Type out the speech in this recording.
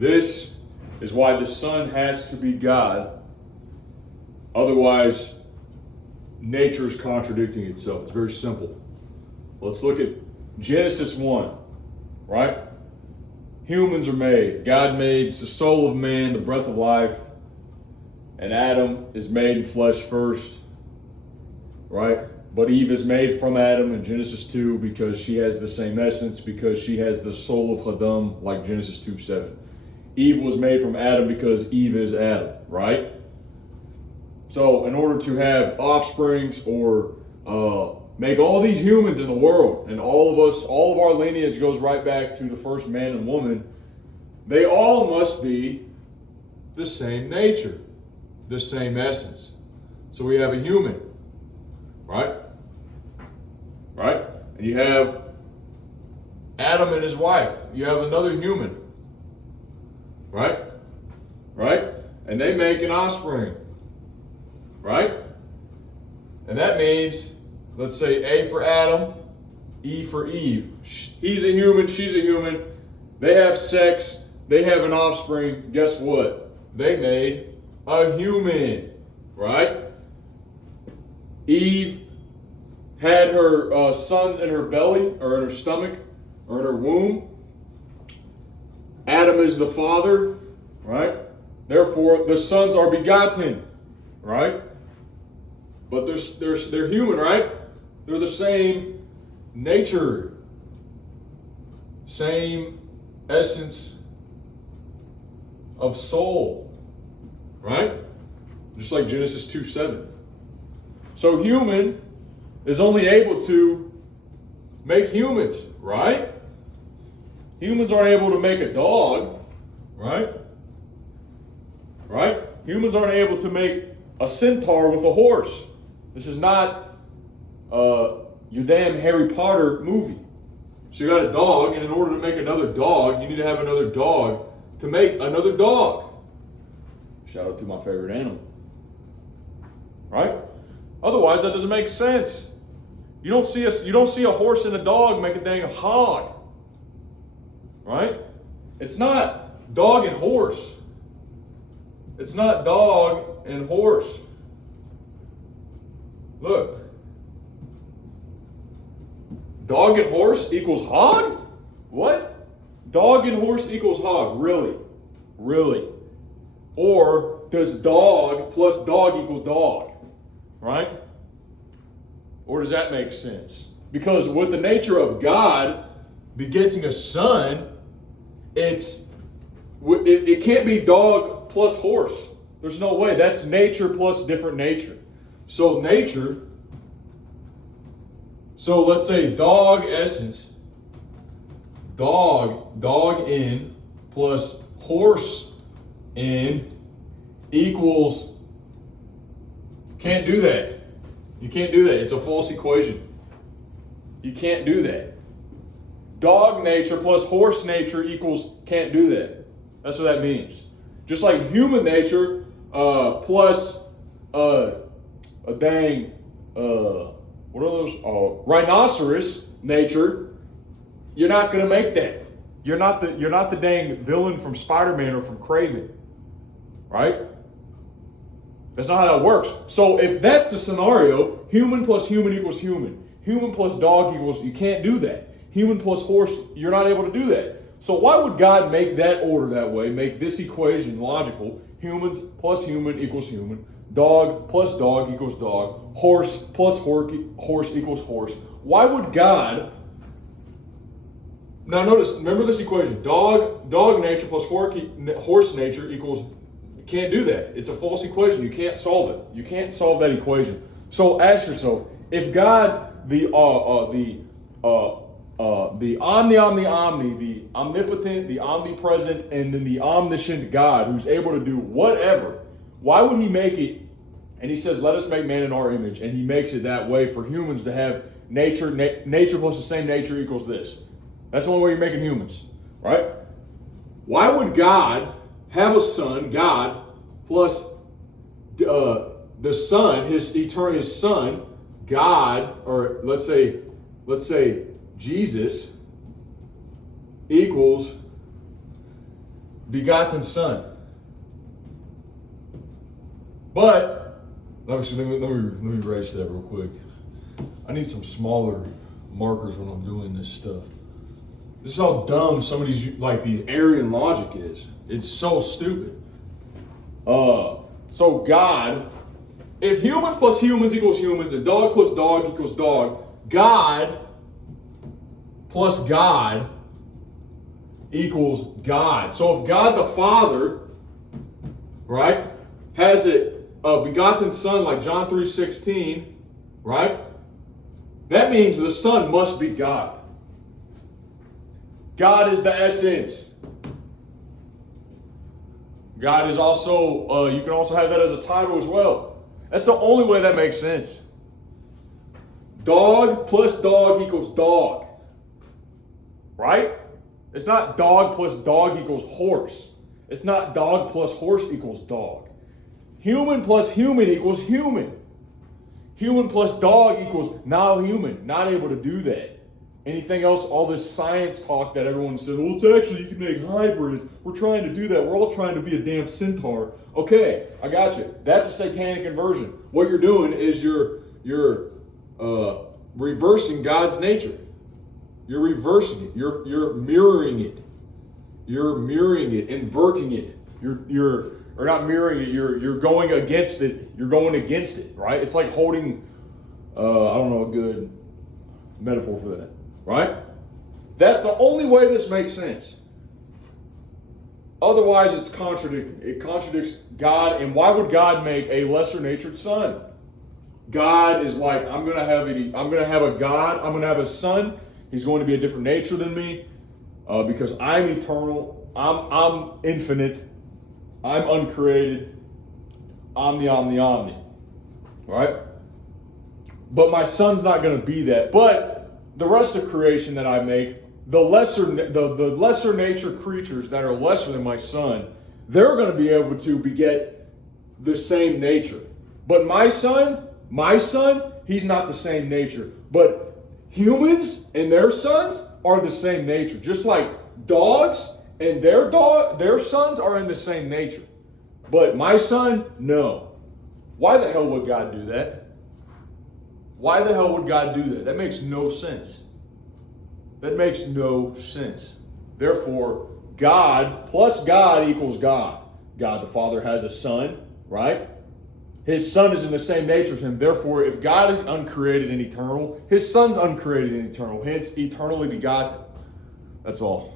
This is why the Son has to be God. Otherwise, nature is contradicting itself. It's very simple. Let's look at Genesis 1, right? Humans are made. God made the soul of man, the breath of life. And Adam is made in flesh first, right? But Eve is made from Adam in Genesis 2 because she has the same essence, because she has the soul of Adam, like Genesis 2:7. Eve was made from Adam because Eve is Adam, right? So in order to have offsprings or make all these humans in the world, and all of us, all of our lineage goes right back to the first man and woman, they all must be the same nature, the same essence. So we have a human, right? Right? And you have Adam and his wife. You have another human, right? Right? And they make an offspring, right? And that means, let's say A for Adam, E for Eve. He's a human, she's a human. They have sex, they have an offspring. Guess what? They made a human, right? Eve had her sons in her belly, or in her stomach, or in her womb. Adam is the father, right? Therefore, the sons are begotten, right? But they're human, right? They're the same nature, same essence of soul, right? Just like Genesis 2:7. So human is only able to make humans, right? Humans aren't able to make a dog, right? Right? Humans aren't able to make a centaur with a horse. This is not your damn Harry Potter movie. So you got a dog, and in order to make another dog, you need to have another dog to make another dog. Shout out to my favorite animal. Right? Otherwise, that doesn't make sense. You don't see a horse and a dog make a dang hog. Right? It's not dog and horse. It's not dog and horse. Look. Dog and horse equals hog? What? Dog and horse equals hog. Really? Really? Or does dog plus dog equal dog? Right? Or does that make sense? Because with the nature of God begetting a son, it can't be dog plus horse. There's no way. That's nature plus different nature. So nature, so let's say dog essence, dog in plus horse in equals, can't do that. You can't do that. It's a false equation. You can't do that. Dog nature plus horse nature equals, can't do that. That's what that means. Just like human nature plus a dang, what are those? Rhinoceros nature, you're not going to make that. You're not the dang villain from Spider-Man or from Craven. Right? That's not how that works. So if that's the scenario, human plus human equals human. Human plus dog equals, you can't do that. Human plus horse, you're not able to do that. So why would God make that order that way, make this equation logical? Humans plus human equals human. Dog plus dog equals dog. Horse plus horse equals horse. Why would God... Now notice, remember this equation. Dog nature plus horse nature equals... You can't do that. It's a false equation. You can't solve it. You can't solve that equation. So ask yourself, if God, the omni, the omnipotent, the omnipresent, and then the omniscient God who's able to do whatever, why would he make it? And he says, let us make man in our image. And he makes it that way for humans to have nature. Nature plus the same nature equals this. That's the only way you're making humans, right? Why would God have a son, God, plus the son, his son, God, or let's say Jesus, equals begotten Son. But, let me erase that real quick. I need some smaller markers when I'm doing this stuff. This is how dumb some of these, like these Aryan logic is. It's so stupid. So God, if humans plus humans equals humans, and dog plus dog equals dog, God plus God equals God. So if God the Father, right, has a begotten Son like John 3:16, right, that means the Son must be God. God is the essence. God is also, you can also have that as a title as well. That's the only way that makes sense. Dog plus dog equals dog. Right? It's not dog plus dog equals horse. It's not dog plus horse equals dog. Human plus human equals human. Human plus dog equals now human. Not able to do that. Anything else, all this science talk that everyone says, well, it's actually, you can make hybrids. We're trying to do that. We're all trying to be a damn centaur. Okay, I got you. That's a satanic inversion. What you're doing is you're reversing God's nature. You're reversing it. You're mirroring it. You're mirroring it, inverting it. Or not mirroring it. You're going against it. You're going against it, right? It's like holding, I don't know a good metaphor for that. Right? That's the only way this makes sense. Otherwise, it's contradicting. It contradicts God. And why would God make a lesser natured son? God is like, I'm going to have a God. I'm going to have a son. He's going to be a different nature than me because I'm eternal. I'm infinite. I'm uncreated. I'm the Omni. Right? But my son's not going to be that. But the rest of creation that I make, the lesser nature creatures that are lesser than my son, they're going to be able to beget the same nature. But my son, he's not the same nature. But humans and their sons are the same nature. Just like dogs and their sons are in the same nature. But my son, no. Why the hell would God do that? Why the hell would God do that? That makes no sense. That makes no sense. Therefore, God plus God equals God. God the Father has a son, right? His son is in the same nature as him. Therefore, if God is uncreated and eternal, his son's uncreated and eternal, hence eternally begotten. That's all.